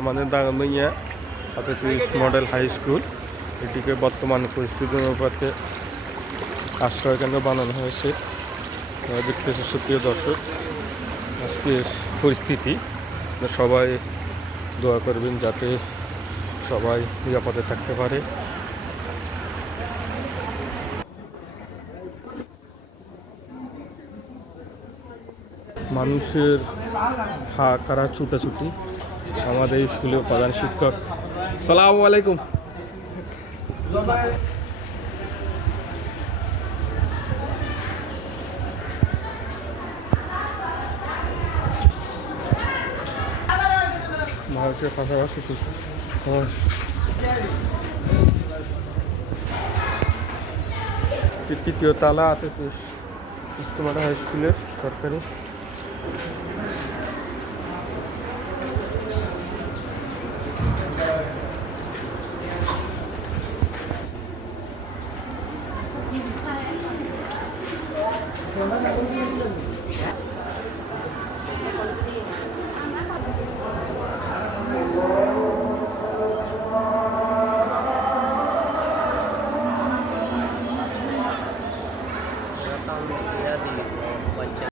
আমাদের Daganbhuiyan আতিথিস model high school এটিকে বর্তমান পরিস্থিতি অনুপাতে আশ্রয় কেন্দ্র বানানো হয়েছে। দেখতেছে সুপ্রিয় দর্শক আজকের পরিস্থিতি, সবাই দোয়া করবেন যাতে সবাই নিরাপদে থাকতে পারে। মানুষের হাহাকারা ছুটাছুটি। আমাদের স্কুলের প্রধান শিক্ষক, সালামু আলাইকুম। মানুষের পাশাপাশি কিছু তৃতীয় তালা আতিথিস ইস্তেমারা হাই স্কুলের সরকারি।